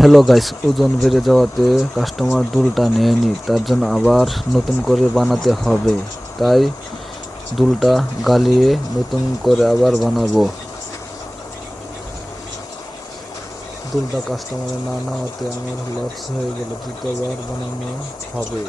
Hello guys, ওজন বেড়ে যাওয়াতে কাস্টমার দুলটা নেয়নি, তার জন্য আবার নতুন করে বানাতে হবে। তাই দুলটা গালিয়ে নতুন করে আবার বানাবো। দুলটা কাস্টমারের না নেওয়াতে আমার লস হয়ে গেল, দ্বিতীয়বার বানানো হবে।